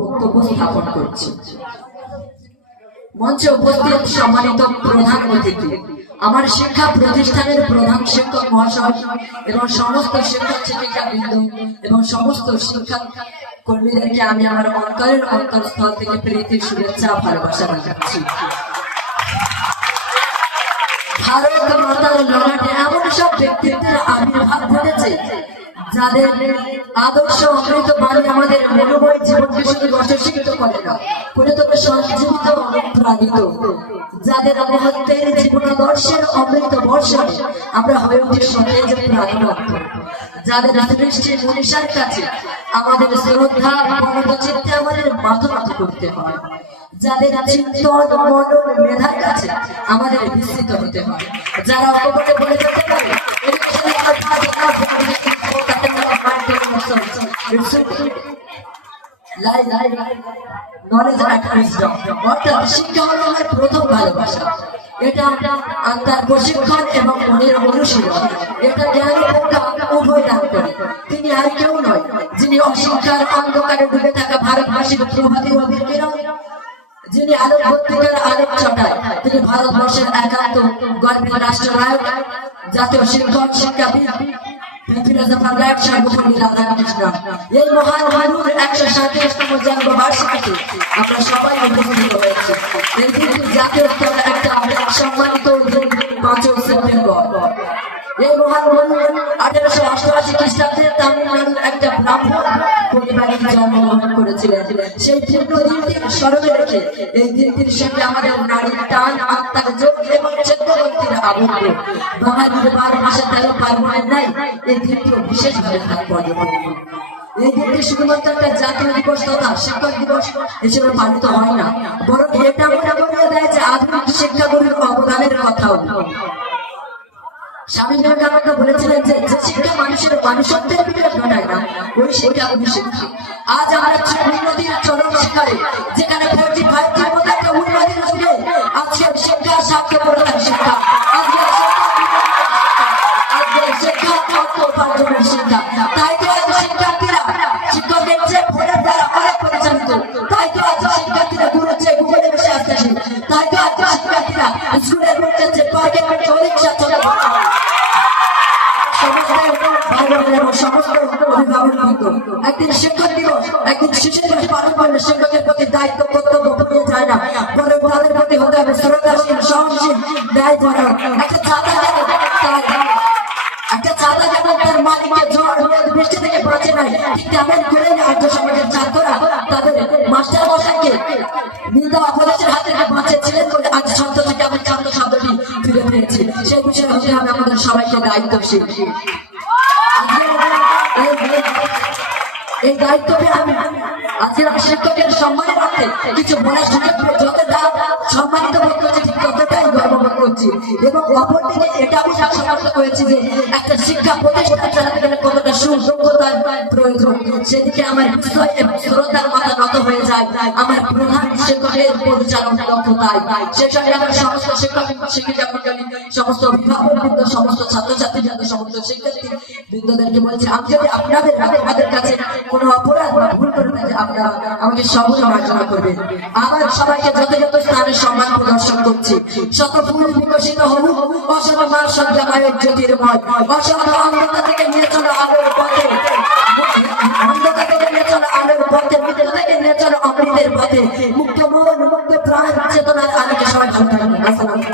বক্তব্য স্থাপন করছি। মঞ্চে উপস্থিত সম্মানিত প্রধান অতিথি, আমার শিক্ষা প্রতিষ্ঠানের প্রধান শিক্ষক মহাশয় এবং সমস্ত শিক্ষক শিক্ষিকা বৃন্দ এবং সমস্ত শিক্ষা কর্মীদেরকে আমি আমার অন্তরের অন্তরস্থল থেকে প্রীতির শুভেচ্ছা ভালোবাসা জানাচ্ছি। ভারত মাতার লড়াটে এমন সব ব্যক্তিত্বের আবির্ভাব ঘটেছে যাদের আদর্শ অমৃত বাণী আমাদের মনোময় জীবনকে শুধু রসসিক্ত করে না তোকে সঞ্জীবিত প্রাণিত যাদের মহত্বের জীবনাদর্শের অমৃত বর্ষণ আমরা হয়ে উঠি সতেজ প্রাণবন্ত যাদের দৃষ্টি মনীষার কাছে আমাদের শ্রদ্ধা প্রণত চিত্তে আমাদের মাথা করতে হয়। যাদের চিন্তন, মনন, মেধার কাছে আমাদের বিস্তৃত হতে হয়। যারা অকপটে বলে যেতে অর্থাৎ শিক্ষা হলো আমার প্রথম ভালোবাসা এটা তার প্রশিক্ষণ এবং মনের অনুশীলন এটা জ্ঞান উভয় দান করে তিনি আর কেউ নয় যিনি অশিক্ষার অন্ধকারে ডুবে থাকা ভারতবাসীর প্রভাতী যিনি আলোক পত্রিকার আলোক ছটায় তিনি ভারতবর্ষের একান্ত গর্বের রাষ্ট্রনায়ক, জাতীয় শিক্ষক, শিক্ষাবিদ পৃথ্বীরাজ সম্রাট সর্বপল্লী রাধাকৃষ্ণ এই মহান মানুষ একশো আমরা সবাই উপস্থিত হয়েছি। এই দিনটি জাতীয় স্তরে একটা সম্মানিত পাঁচই সেপ্টেম্বর। এই মহান মানুষ আঠারোশো অষ্টআশি খ্রিস্টাব্দে তামিলনাড়ু পরিবারে জন্মগ্রহণ করেছিলেন সেই স্মরণে রেখে এই দিনটির সঙ্গে আমাদের নারীর টান আত্মার যোগ এবং বাঙালির বারো মাসে তেরো পার্বণের নাই এই দিনটিও বিশেষভাবে এই দিনটি শুধুমাত্র একটা জাতীয় দিবস তথা শিক্ষক দিবস হিসেবে পালিত হয় না বরং এটা মনে করিয়ে দেয় যে আধুনিক শিক্ষাগুলির অবদানের কথাও। স্বামী বিবেকানন্দ বলেছিলেন যে যে শিক্ষা মানুষের মানুষত্বের বিকাশ ঘটায় না, ওই শিক্ষা শিক্ষা। আজ আমরা উন্নতির চরম শিকারে যেখানে ফোরটি ফাইভ জি মতো একটা উন্নতির শিক্ষা আজকের আজকের শিক্ষা তাই তো আজ শিক্ষার্থীরা শিক্ষকের যে অনেক পরিচালিত। তাই তো আজ শিক্ষার্থীরা গুরু যে গুগলে বসে তাই তো আজ শিক্ষার্থীরা স্কুলে একদিন শিক্ষক দিবস একদিন শিশু দিবস পালন করলে শিক্ষকের প্রতি দায়িত্ব, কর্তব্য পেয়ে যায় না। পরে তাদের প্রতি হতে হবে শ্রদ্ধাশীল সহনশীল ন্যায় করা একটা মাস্টার হাত শব্দটি সেই বিষয়ে হতে আমাদের সবাইকে দায়িত্বশীল। এই দায়িত্বকে আমি আজকের শিক্ষকের সম্মানে রাখতে কিছু বলার সুযোগ যতটা সম্মানিত বোধ করছি, ঠিক ততটাই গর্ববোধ করছি। এবং অপরদিকে এটা আমি সমর্থ করেছি যে একটা শিক্ষা প্রতিষ্ঠান চালাতে গেলে কতটা সুযোগ্যতার প্রয়োজন, সেদিকে আমার শ্রদ্ধার মাথা নত হয়ে যায়। আমার প্রধান শিক্ষকের পরিচালনা দক্ষতায় সে সঙ্গে আমার সমস্ত শিক্ষক, শিক্ষিকা সমস্ত অভিভাবক সমস্ত ছাত্রছাত্রী সমস্ত শিক্ষার্থী বৃন্দদেরকে বলছি, আমি যদি আপনাদের আপনাদের কাছে কোনো অপরাধ বা ভুল করে থাকি আপনারা আমাকে সবুজ মার্জনা করবেন আমার সবাইকে যত স্থানে সম্মান প্রদর্শন করছি। শত ফুল বিকশিত হবুক অসম মা সজ্জা মায়ের জ্যোতির্ময়। অসম অন্ধতা থেকে নিয়ে চলো আলোর পথে। অন্ধতা থেকে নিয়ে চলো আলোর পথে। মৃত্যু থেকে নিয়ে চলো অমৃতের পথে। মুক্ত মন, মুক্ত প্রাণ, চেতনার আলোকে সবাই ভালো